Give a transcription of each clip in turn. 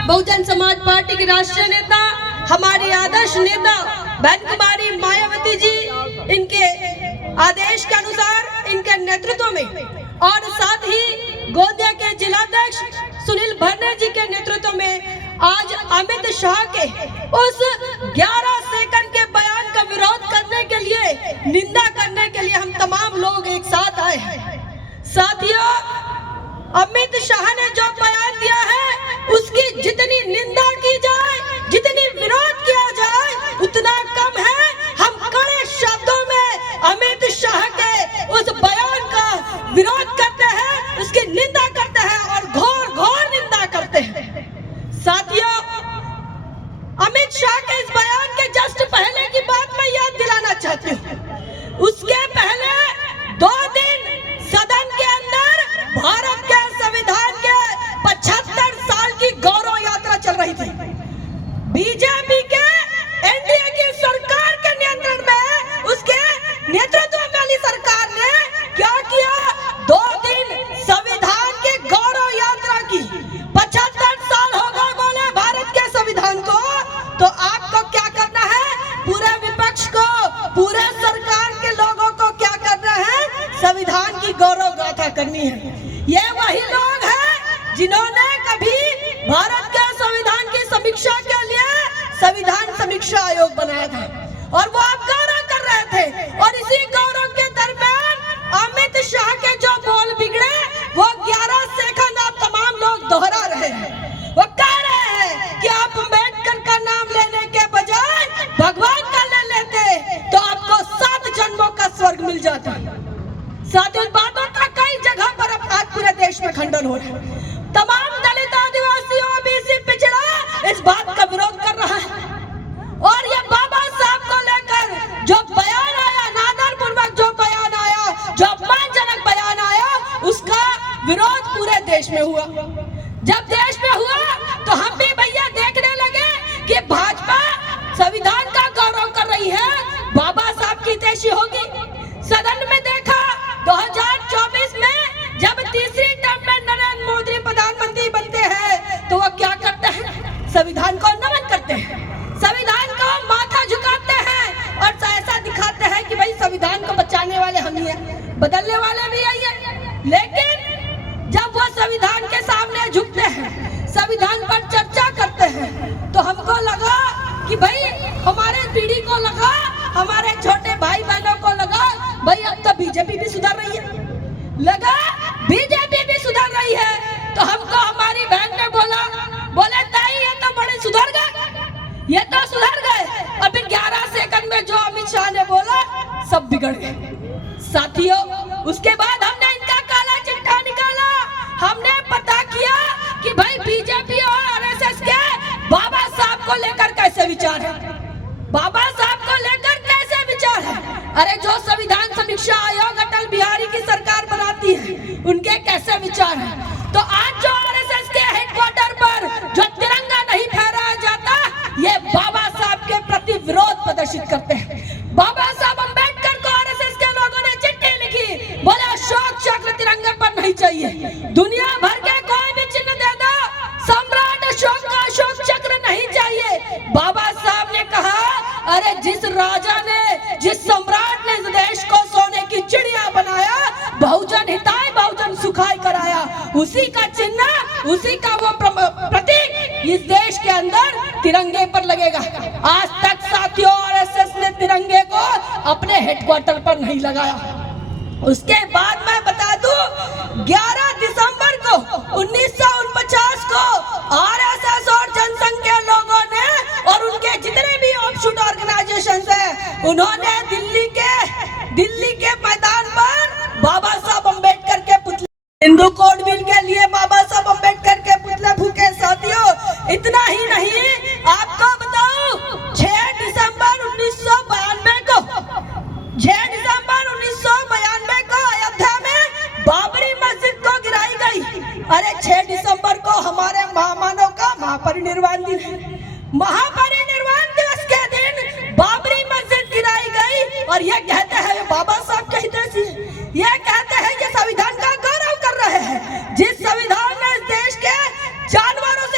Bahujan Samaj party की राष्ट्रीय नेता, हमारी आदर्श नेता बहन कुमारी मायावती जी, इनके आदेश के अनुसार इनके नेतृत्व में और साथ ही गोंदिया के जिलाध्यक्ष सुनील भरने जी के नेतृत्व में आज अमित शाह के उस 11 सेकंड के बयान का विरोध करने के लिए, निंदा करने के लिए हम तमाम लोग एक साथ आए हैं। साथियों, अमित शाह ने जो बयान दिया है उसकी जितनी निंदा की जाए, जितनी विरोध किया जाए उतना कम है। हम कड़े शब्दों में अमित शाह के उस बयान का विरोध करते हैं, उसकी निंदा करते हैं और घोर घोर निंदा करते हैं। साथियों, अमित शाह के इस बयान के जस्ट पहले की बात मैं याद दिलाना चाहती हूँ। उसके पहले 2 दिन सदन के अंदर भारत के संविधान के 75 साल की गौरव यात्रा चल रही थी। बीजेपी के एनडीए की सरकार के नियंत्रण में, उसके नेतृत्व वाली सरकार ने क्या किया? 2 दिन संविधान की गौरव यात्रा की। 75 साल हो गए बोले भारत के संविधान को, तो आपको क्या करना है? पूरे विपक्ष को, पूरे सरकार के लोगों को क्या करना है? संविधान की गौरव गाथा करनी है। ये वही लोग हैं जिन्होंने कभी भारत के संविधान की समीक्षा के लिए संविधान समीक्षा आयोग बनाया था और वो आप गौरव कर रहे थे। और इसी गौरव के दरमियान अमित शाह के जो बोल बिगड़े वो 11 सेकंड आप तमाम लोग दोहरा रहे हैं। वो कह रहे हैं कि आप अम्बेडकर का नाम लेने के बजाय भगवान का ले लेते तो आपको 7 जन्मों का स्वर्ग मिल जाता। साथियों, बातों का कई जगह पर आज पूरे देश में खंडन हो रहा है। तमाम दलित, आदिवासी, ओबीसी, पिछड़ा इस बात का विरोध कर रहा है। और ये बाबा साहब को लेकर जो बयान आया, नादरपूर्वक जो बयान आया, जो अपमानजनक बयान आया, उसका विरोध पूरे देश में हुआ। जब देश में हुआ तो हम भी भैया देखने लगे कि भाजपा संविधान का गौरव कर रही है, बाबा साहब की देशी होगी। सदन में देखा 2024 में जब तीसरी टर्म में नरेंद्र मोदी प्रधानमंत्री बनते हैं तो वो क्या करते हैं? संविधान को नमन करते हैं, संविधान को माथा झुकाते हैं और ऐसा दिखाते हैं कि भाई संविधान को बचाने वाले हम ही हैं, बदलने वाले भी यही हैं। लेकिन जब वो संविधान के सामने झुकते हैं, संविधान पर चर्चा करते हैं, तो हमको लगा कि भाई हमारे पीढ़ी को लगा, हमारे छोटे भाई बहनों को लगा भाई अब तो बीजेपी भी सुधर रही है, लगा बीजेपी भी सुधर रही है। तो हमको हमारी बहन ने बोले ताई ये तो बड़े सुधर गए, ये तो सुधर गए। और फिर 11 सेकंड में जो अमित शाह ने बोला सब बिगड़ गए। साथियों, उसके बाद हमने इनका काला चिट्ठा निकाला, हमने पता किया कि भाई बीजेपी और आरएसएस के बाबा साहब को लेकर कैसे विचार है, बाबा साहब को लेकर कैसे विचार है। अरे जो संविधान समीक्षा आयोग अटल बिहारी की सरकार बनाती है, उनके कैसे विचार है। तो आज जो आरएसएस के हेडक्वार्टर पर जो तिरंगा नहीं फहराया जाता, ये बाबा साहब के प्रति विरोध प्रदर्शित करते हैं। बाबा साहब अम्बेडकर को आरएसएस के लोगों ने चिट्ठी लिखी, बोले अशोक चक्र तिरंगे पर नहीं चाहिए, दुनिया भर के कोई भी चिन्ह दे दो, सम्राट अशोक का अशोक चक्र नहीं चाहिए। बाबा साहब ने कहा अरे जिस राजा ने, जिस सम्राट ने इस देश को सोने की चिड़िया बनाया, बहुजन हिताय बहुजन सुखाय कराया, उसी का चिन्ह, उसी का वो प्रतीक इस देश के अंदर तिरंगे पर लगेगा। आज तक साथियों आरएसएस ने तिरंगे को अपने हेडक्वार्टर पर नहीं लगाया। उसके बाद मैं बता दूं 11 दिसंबर को 1949 को आरएसएस और जनसंघ के लोगों ने और उनके जितने भी ऑफशूट ऑर्गेनाइजेशंस हैं, उन्होंने दिल्ली के मैदान पर बाबा साहब अम्बेडकर के पुतले, हिंदू कोड बिल के लिए बाबा साहब अम्बेडकर के पुतले फूके। साथियों, इतना ही नहीं, आपको बताऊं 6 दिसंबर 1992 को अयोध्या में बाबरी मस्जिद को गिराई गई। अरे 6 दिसंबर को हमारे महामानव का महापरिनिर्वाण दिन है। महापरिनिर्वाण दिवस के दिन बाबरी मस्जिद गिराई गई और ये कहते हैं बाबा साहब के हितैषी, ये कहते हैं कि संविधान का गौरव कर रहे हैं। जिस संविधान ने इस देश के जानवरों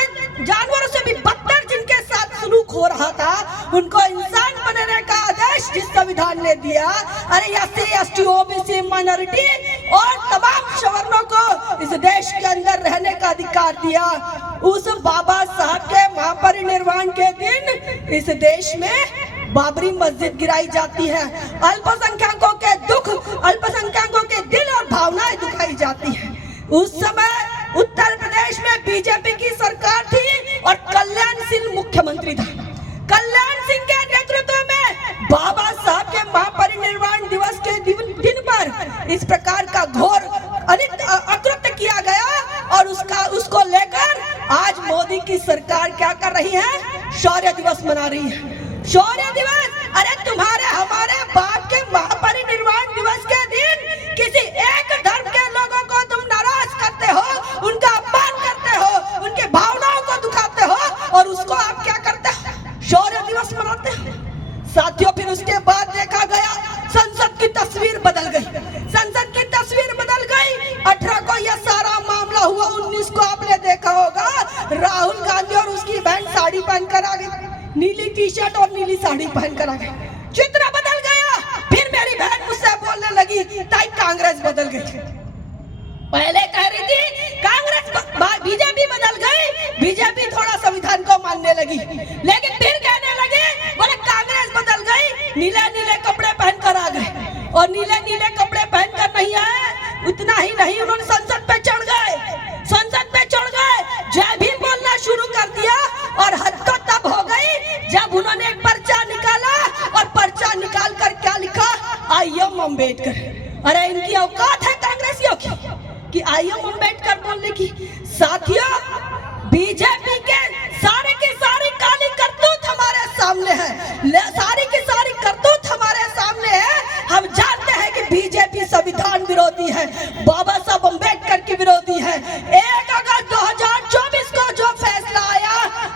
उनको इंसान बनने का आदेश जिस संविधान ने दिया, अरे SC ST OBC माइनॉरिटी और तमाम सवर्णों को इस देश के अंदर रहने का अधिकार दिया, उस बाबा साहब के महापरिनिर्वाण के दिन इस देश में बाबरी मस्जिद गिराई जाती है, अल्पसंख्यकों के दुख, अल्पसंख्यकों के दिल और भावनाएं दुखाई जाती है। उस समय उत्तर प्रदेश में बीजेपी की सरकार थी और कल्याण सिंह मुख्यमंत्री था। कल्याण सिंह के नेतृत्व में बाबा साहब के महापरिनिर्वाण दिवस के दिन पर इस प्रकार का घोर अकृत्य किया गया और उसको लेकर आज मोदी की सरकार क्या कर रही है? शौर्य दिवस मना रही है। शौर्य दिवस, अरे तुम्हारे हमारे बाप के महापरिनिर्वाण दिवस के दिन किसी एक धर्म के लोगों को तुम नाराज करते हो, उनका अपमान करते हो, उनके भावनाओं को दुखाते हो और उसको आप क्या करते हो? शौर्य दिवस मनाते हो। साथियों, फिर उसके बाद देखा गया संसद की तस्वीर बदल गई। संसद की तस्वीर बदल गई। 18 को यह सारा मामला हुआ, 19 को आपने देखा होगा राहुल गांधी और उसकी बहन साड़ी पहनकर आ गई, नीली टी-शर्ट और नीली साड़ी पहनकर आ गई। चित्र बदल गया। फिर मेरी बहन मुझसे बोलने लगी ताई कांग्रेस बदल गई। पहले कह रही थी कांग्रेस, बीजेपी बदल गई, बीजेपी थोड़ा संविधान को मानने लगी, लेकिन फिर कहने लगे बोले कांग्रेस बदल गई, नीले नीले कपड़े पहनकर आ गए। और नीले नीले कपड़े पहनकर नहीं आए, उतना ही नहीं, उन्होंने संसद पे चढ़ गए, संसद पे चढ़ गए, जय भीम बोलना शुरू कर दिया। और हद तो तब हो गई जब उन्होंने एक पर्चा निकाला और पर्चा निकाल कर क्या लिखा? I am Ambedkar. अरे इनकी औकात है कांग्रेसियों की कि आई एम अम्बेडकर बोलने की। साथियों, बीजेपी के सारे की सारी काली करतूत हमारे सामने है, सारी की सारी करतूत हमारे सामने है। हम जानते हैं कि बीजेपी संविधान विरोधी है, बाबा साहब अम्बेडकर की विरोधी है। 1 अगस्त 2024 को जो फैसला आया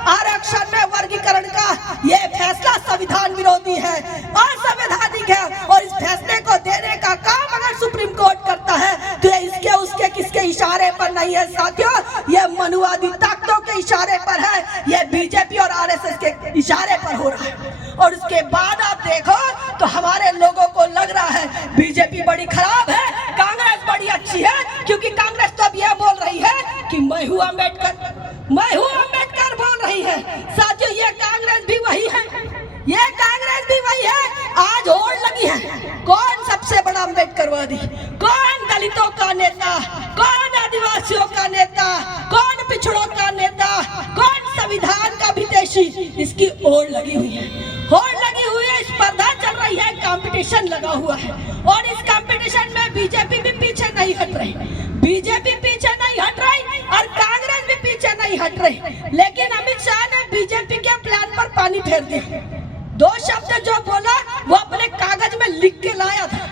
आरक्षण में वर्गीकरण का, ये फैसला संविधान विरोधी है, असंवैधानिक है। और इस फैसले को देने का काम अगर सुप्रीम कोर्ट करता है तो इसके उसके किसके इशारे पर नहीं है साथियों, ये मनुवादी ताकतों के इशारे पर है, ये बीजेपी और आरएसएस के इशारे पर हो रहा है। और उसके बाद आप देखो तो हमारे लोगों को लग रहा है बीजेपी बड़ी खराब है, कांग्रेस बड़ी अच्छी है, क्योंकि कांग्रेस तो अब यह बोल रही है कि मैं हूं अम्बेडकर, मैं हूं अम्बेडकर बोल रही है। साथियों, ये कांग्रेस भी वही है, ये कांग्रेस भी वही है। आज होड़ लगी है, कौन सबसे बड़ा अम्बेडकरवादी, कौन दलितों का नेता, कौन आदिवासियों का नेता, कौन पिछड़ों का नेता, कौन संविधान का विदेशी, इसकी होड़ लगी हुई है, होड़ लगी हुई है, स्पर्धा चल रही है, कंपटीशन लगा हुआ है। और इस कंपटीशन में बीजेपी भी पीछे नहीं हट रही, बीजेपी पीछे नहीं हट रही और कांग्रेस भी पीछे नहीं हट रही। लेकिन अमित शाह ने बीजेपी के प्लान पर पानी फेर दिया। 2 शब्द जो बोला वो अपने कागज में लिख के लाया था।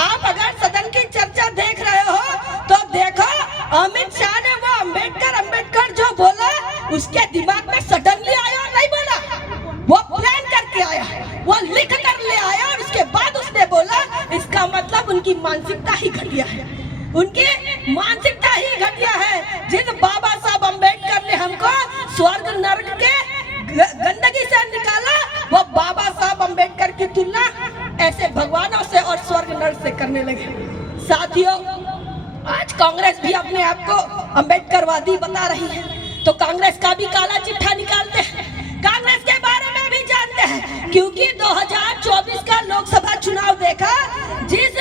आप अगर सदन की चर्चा देख रहे हो तो देखो, अमित शाह ने वो अम्बेडकर जो बोला उसके दिमाग में सडनली आया और नहीं बोला, वो प्लान करके आया, वो लिख कर ले आया और उसके बाद उसने बोला। इसका मतलब उनकी मानसिकता ही घटिया है, उनकी मानसिकता ही घटिया है। जिस बाबा साहब अम्बेडकर ने हमको स्वर्ग नरक के गंदगी से निकाला, वो बाबा साहब अम्बेडकर की तुलना ऐसे भगवानों से और स्वर्ग नरक से करने लगे। साथियों, आज कांग्रेस भी अपने आप को अम्बेडकरवादी बता रही है, तो कांग्रेस का भी काला चिट्ठा निकालते हैं, कांग्रेस के बारे में भी जानते हैं, क्योंकि 2024 का लोकसभा चुनाव देखा, जिस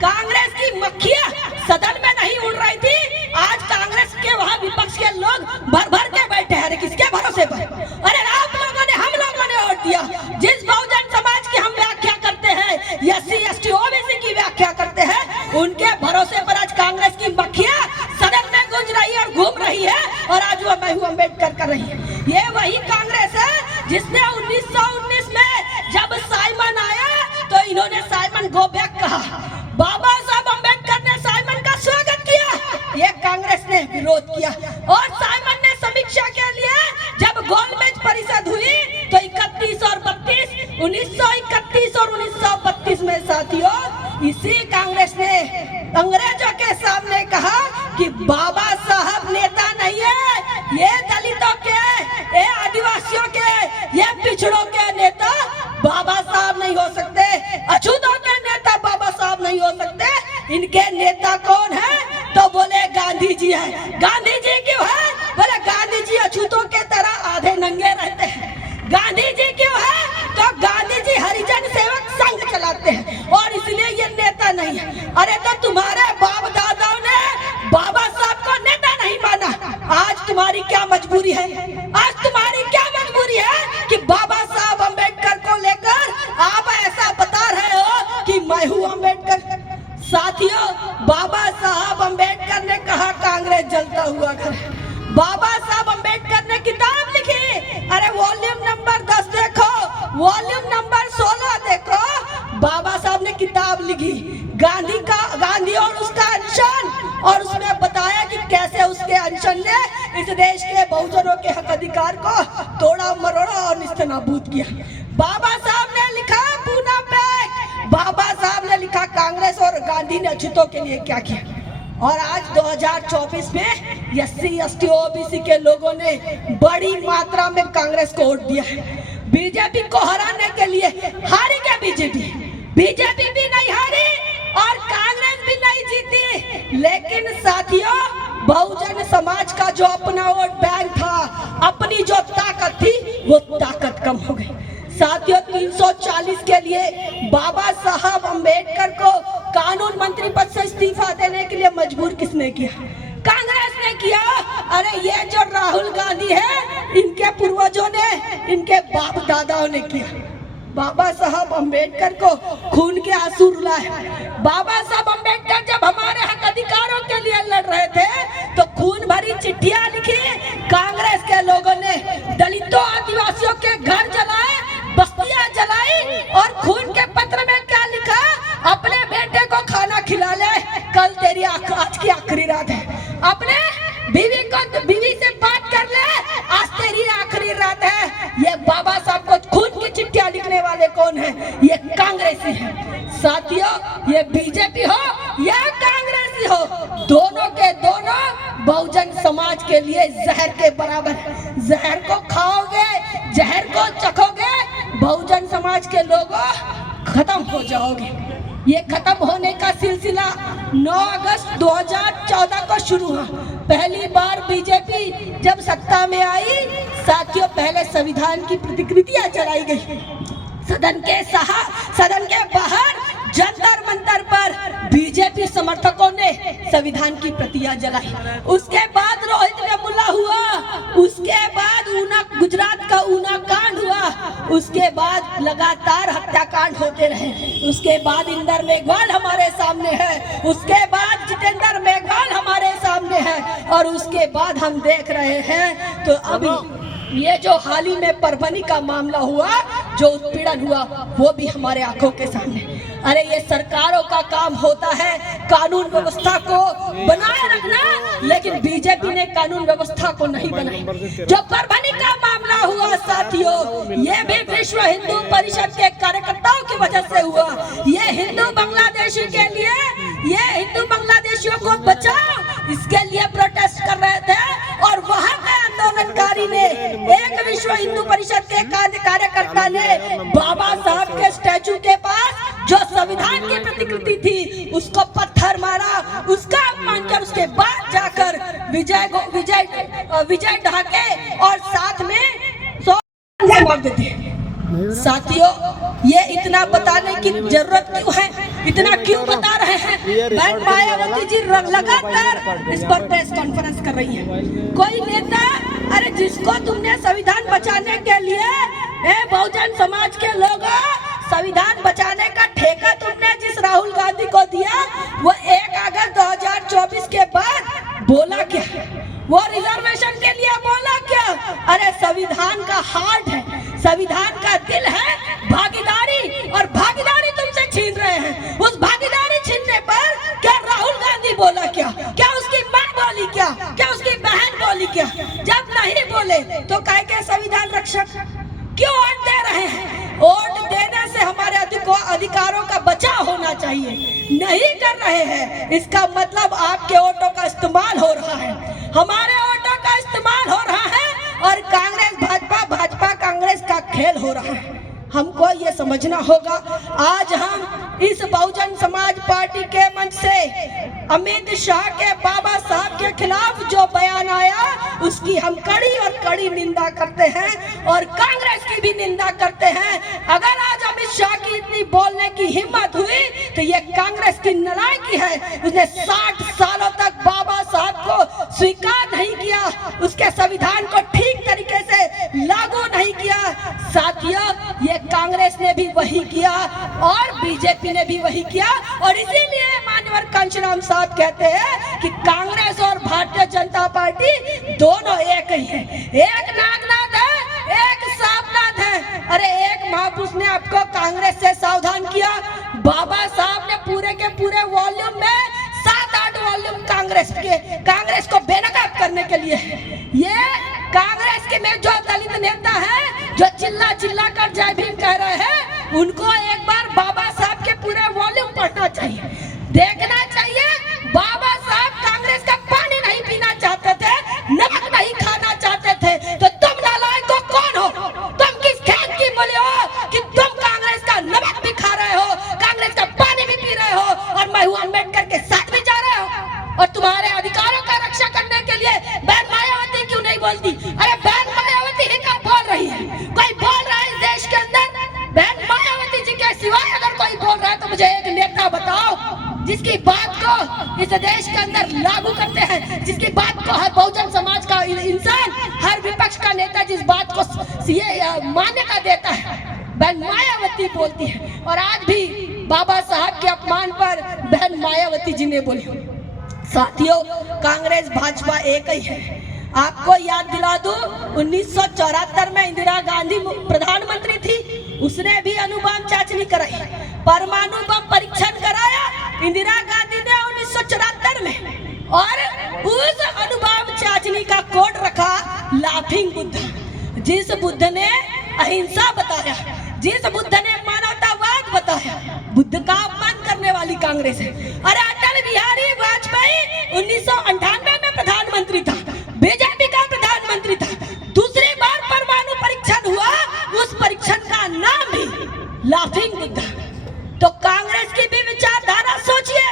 कांग्रेस की मक्खियां सदन में नहीं उड़ रही थी, आज कांग्रेस के वहां विपक्ष के लोग भर भर के बैठे हैं। किसके भरोसे पर? अरे आप लोगों ने, हम लोगों ने वोट दिया, जिस बहुजन समाज की हम व्याख्या करते हैं, SC ST OBC की व्याख्या करते हैं, उनके भरोसे पर आज कांग्रेस की मक्खियां सदन में गूंज रही है और घूम रही है, और आज वो मैं हूं अम्बेडकर कर रही है। ये वही कांग्रेस है जिसने 1919 में जब साइमन आया तो इन्होंने साइमन गो बैक कहा, बाबा साहब अम्बेडकर ने साइमन का स्वागत किया, ये कांग्रेस ने विरोध किया। और साइमन ने समीक्षा के लिए जब गोलमेज परिषद हुई तो 31 और 32, 1931 और 1932 में साथियों, इसी कांग्रेस ने अंग्रेजों के सामने कहा कि बाबा साहब नेता नहीं है, ये दलितों के, ये आदिवासियों के, ये पिछड़ों के नेता इनके नेता कौन है? तो बोले गांधी जी है। गांधी जी क्यों है? बोले गांधी जी अछूतों के तरह आधे नंगे रहते हैं। गांधी जी क्यों है? तो गांधी जी हरिजन सेवक संघ चलाते हैं और इसलिए ये नेता नहीं है। अरे तो तुम्हारे बाप दादाओं ने बाबा साहब को नेता नहीं माना, आज तुम्हारी क्या मजबूरी है? आज तुम्हारी क्या मजबूरी है कि बाबा साहब अम्बेडकर को लेकर आप ऐसा बता रहे हो कि मैं हूँ अम्बेडकर? साथियों, बाबा साहब अम्बेडकर ने कहा कांग्रेस जलता हुआ घर। बाबा साहब अम्बेडकर ने किताब लिखी, अरे वॉल्यूम नंबर 10 देखो, वॉल्यूम नंबर 16 देखो। बाबा साहब ने किताब लिखी गांधी और उसका अनशन, और उसमें बताया कि कैसे उसके अनशन ने इस देश के बहुजनों के हक अधिकार को तोड़ा मरोड़ा और निस्तनाबूद किया। बाबा साहब ने लिखा पूना पैक्ट, बाबा साहब ने लिखा कांग्रेस और गांधी ने अछूतों के लिए क्या किया। और आज 2024 में SC ST OBC के लोगों ने बड़ी मात्रा में कांग्रेस को वोट दिया है। बीजेपी को हराने के लिए हारी क्या बीजेपी भी नहीं हारी और कांग्रेस भी नहीं जीती। लेकिन साथियों, बहुजन समाज का जो अपना वोट बैंक था, अपनी जो ताकत थी, वो ताकत कम हो गई। साथियों, 340 के लिए बाबा साहब अम्बेडकर को कानून मंत्री पद से इस्तीफा देने के लिए मजबूर किसने किया? कांग्रेस ने किया। अरे ये जो राहुल गांधी है, इनके पूर्वजों ने, इनके बाप दादाओं ने किया। बाबा साहब अम्बेडकर को खून के आंसू रुलाए। बाबा साहब अम्बेडकर जब हमारे हक अधिकारों के लिए लड़ रहे थे तो खून भरी चिट्ठियां लिखी कांग्रेस के लोगों ने, दलितों आदिवासियों के घर जलाए, बस्तियां जलाई और खून के पत्र में क्या लिखा? अपने बेटे को खाना खिला ले, कल तेरी आज की आखिरी रात है। अपने बीवी से बात कर ले, आज तेरी आखिरी रात है। ये बाबा साहब को खून की चिट्ठियां लिखने वाले कौन है? ये कांग्रेसी है। साथियों, ये बीजेपी हो या कांग्रेसी हो, दोनों के दोनों बहुजन समाज के लिए जहर के बराबर है। जहर को खाओगे, जहर को चखोगे, बहुजन समाज के लोगों खत्म हो जाओगे। ये खत्म होने का सिलसिला 9 अगस्त 2014 को शुरू हुआ। पहली बार बीजेपी जब सत्ता में आई, साथियों, पहले संविधान की प्रतिकृतियां जलाई गई। सदन के बाहर जंतर मंतर पर बीजेपी समर्थकों ने संविधान की प्रतियां जलाई। उसके बाद रोहित वेमुला हुआ, उसके बाद गुजरात का ऊना कांड हुआ, उसके बाद लगातार हत्याकांड होते रहे। उसके बाद इंदर मेघवाल हमारे सामने है, उसके बाद जितेंद्र मेघवाल हमारे सामने है, और उसके बाद हम देख रहे हैं तो अभी ये जो हाल ही में परभनी का मामला हुआ, जो उत्पीड़न हुआ, वो भी हमारे आंखों के सामने। अरे ये सरकारों का काम होता है कानून व्यवस्था को बनाए रखना, लेकिन बीजेपी ने कानून व्यवस्था को नहीं बनाई। जो परभनी का मामला हुआ साथियों, ये भी विश्व हिंदू परिषद के कार्यकर्ताओं की वजह से हुआ। ये हिंदू बांग्लादेशी के लिए, ये हिंदू बांग्लादेशियों को बचाओ, इसके लिए प्रोटेस्ट कर रहे थे, और वहाँ के आंदोलनकारी ने, एक विश्व हिंदू परिषद के कार्यकर्ता ने बाबा साहब के स्टैचू के पास जो संविधान की प्रतिकृति थी उसको पत्थर मारा, उसका अपमान कर, उसके बाद जाकर विजय ढाके और साथ में मार देते। साथियों, ये इतना बताने की जरूरत क्यों है? इतना क्यों बता रहे हैं? बहन मायावती जी लगातार इस पर प्रेस कॉन्फ्रेंस कर रही है। कोई नेता, अरे जिसको तुमने संविधान बचाने के लिए, बहुजन समाज के लोगों, संविधान बचाने का ठेका तुमने जिस राहुल गांधी को दिया, वो 1 अगस्त 2024 के बाद बोला क्या? वो रिजर्वेशन के लिए बोला क्या? अरे संविधान का हार्ट है, संविधान का दिल है भागीदारी, और भागीदारी तुमसे छीन रहे हैं। उस भागीदारी छीनने पर क्या राहुल गांधी बोला क्या? क्या उसकी मां बोली क्या? क्या उसकी बहन बोली क्या? जब नहीं बोले तो काहे के संविधान रक्षक क्यों वोट दे रहे हैं? वोट देने से हमारे अधिकारों का बचाव होना चाहिए, नहीं कर रहे हैं। इसका मतलब आपके वोटों का इस्तेमाल हो रहा है, हमारे वोटों का इस्तेमाल हो रहा है, और कांग्रेस भाजपा, भाजपा कांग्रेस का खेल हो रहा है। हमको ये समझना होगा। आज हम इस बहुजन समाज पार्टी के मंच से अमित शाह के बाबा साहब के खिलाफ जो बयान आया उसकी हम कड़ी और कड़ी निंदा करते हैं और कांग्रेस की भी निंदा करते हैं। अगर आज अमित शाह की इतनी बोलने की हिम्मत हुई तो ये कांग्रेस की नालायकी है। उसने 60 सालों तक बाबा साहब को स्वीकार नहीं किया, उसके संविधान को ठीक तरीके से लागू नहीं किया। साथियों, ये कांग्रेस ने भी वही किया और बीजेपी ने भी वही किया और इसीलिए माननीय कांचीराम साहब कहते हैं कि कांग्रेस और भारतीय जनता पार्टी दोनों एक ही है, एक नागनाथ है, एक सांपनाथ है। अरे एक महापुरुष ने आपको कांग्रेस से सावधान किया, बाबा साहब ने पूरे के पूरे वॉल्यूम में 7-8 वॉल्यूम कांग्रेस को बेनकाब करने के लिए। ये कांग्रेस के में जो दलित नेता है जो चिल्ला चिल्ला कर जय भीम कह रहे हैं, उनको एक बार बाबा साहब के पूरे वॉल्यूम पढ़ना चाहिए, देखना चाहिए। बाबा साहब कांग्रेस का पानी नहीं पीना चाहते थे, नमक नहीं खाना चाहते थे, तो तुम नालायक को कौन हो? तुम किस खेत की बोले हो कि तुम कांग्रेस का नमक भी खा रहे हो, कांग्रेस का पानी भी पी रहे हो और मैं हूं अम्बेडकर के साथ भी जा रहे हो? और तुम्हारे अधिकारों का रक्षा करने के लिए बहन मायावती क्यों नहीं बोलती? अरे बहन मायावती ही क्या बोल रही है? कोई बोल रहा है इस देश के अंदर? बहन मायावती जी के सिवाय अगर कोई बोल रहा है तो मुझे एक नेता बताओ जिसकी बात को इस देश के अंदर लागू करते हैं, जिसकी बात को हर बहुजन समाज का इंसान, हर विपक्ष का नेता जिस बात को ये मान्यता देता है, बहन मायावती बोलती है। और आज भी बाबा साहब के अपमान पर बहन मायावती जी ने बोली। साथियों, कांग्रेस भाजपा एक ही है। आपको याद दिला दूं, 1974 में इंदिरा गांधी प्रधानमंत्री थी, उसने भी अणुबम चाचनी कराई, परमाणु बम परीक्षण कराया इंदिरा गांधी ने 1974 में। और उस अणुबम चाचनी का कोड रखा लाफिंग बुद्ध। जिस बुद्ध ने अहिंसा बताया, जिस बुद्ध ने मानवतावाद बताया, बुद्ध का अपमान करने वाली कांग्रेस है। अरे अटल बिहारी वाजपेयी 1998 में प्रधानमंत्री था, बीजेपी का प्रधानमंत्री था, दूसरी बार परमाणु परीक्षण हुआ, उस परीक्षण का नाम भी लाफिंग बुद्ध। तो कांग्रेस की भी विचारधारा सोचिए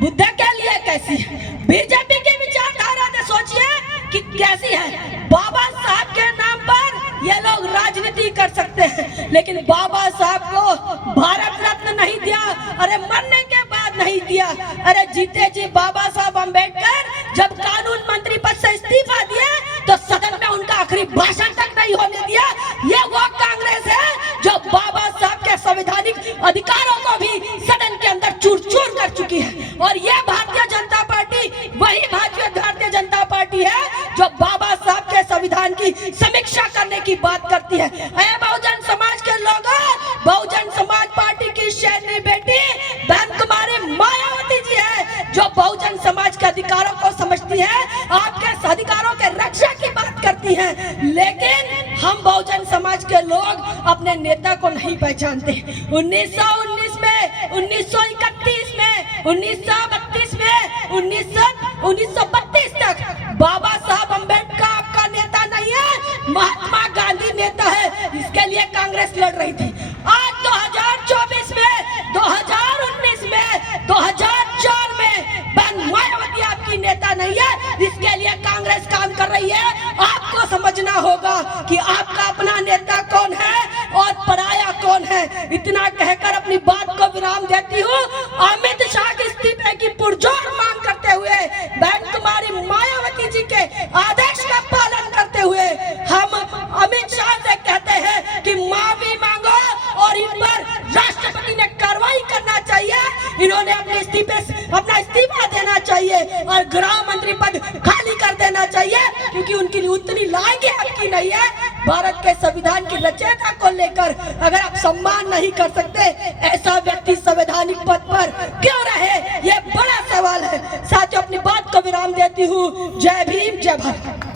बुद्ध के लिए कैसी है, बीजेपी की विचारधारा ने सोचिए कि कैसी है। बाबा साहब के नाम पर ये लोग राजनीति कर सकते हैं, लेकिन बाबा साहब को भारत रत्न नहीं दिया, अरे मरने के बाद नहीं दिया। अरे जीते जी बाबा साहब अम्बेडकर जब कानून मंत्री पद से इस्तीफा दिया तो सदन में उनका आखिरी भाषण तक नहीं होने दिया। ये वो कांग्रेस है जो बाबा साहब के संवैधानिक अधिकारों को भी सदन के अंदर चूर चूर कर चुकी है। और ये भारतीय जनता पार्टी वही भारतीय जनता पार्टी है जो बाबा साहब के संविधान की समीक्षा करने की बात करती है। बहुजन समाज के लोगों, बहुजन समाज पार्टी की शेरनी बेटी बहन कुमारी मायावती जी है जो बहुजन समाज के अधिकारों को समझती है, आपके अधिकारों के रक्षा की बात करती है। लेकिन हम बहुजन समाज के लोग अपने नेता को नहीं पहचानते। 1919 में, 1931 में, 1932 में, 1932 तक बाबा साहब अम्बेडकर आपका नेता नहीं है, महात्मा गांधी नेता है। इसके लिए कांग्रेस लड़ रही थी। आज 2024 में, 2019 में, 2004 में बहन मायावती आपकी नेता नहीं है, इसके लिए कांग्रेस काम कर रही है। आपको समझना होगा कि आपका अपना नेता कौन है और पराया कौन है। इतना कहकर अपनी बात को विराम देती हूँ। अमित शाह के इस्तीफे की पुरजोर मांग करते हुए, बहन कुमारी मायावती जी के आदेश का पालन करते हुए हम अमित शाह से कहते हैं कि माफी मांगो और इन पर राष्ट्रपति ने कार्रवाई करना चाहिए। इन्होंने अपना इस्तीफा देना चाहिए और गृह मंत्री पद खाली कर देना चाहिए, क्योंकि उनकी उतनी लायकी आपकी नहीं है। भारत के संविधान की रचयिता को लेकर अगर आप सम्मान नहीं कर सकते, ऐसा व्यक्ति संवैधानिक पद पर क्यों रहे, ये बड़ा सवाल है। साथियों, अपनी बात को विराम देती हूँ। जय भीम, जय भारत।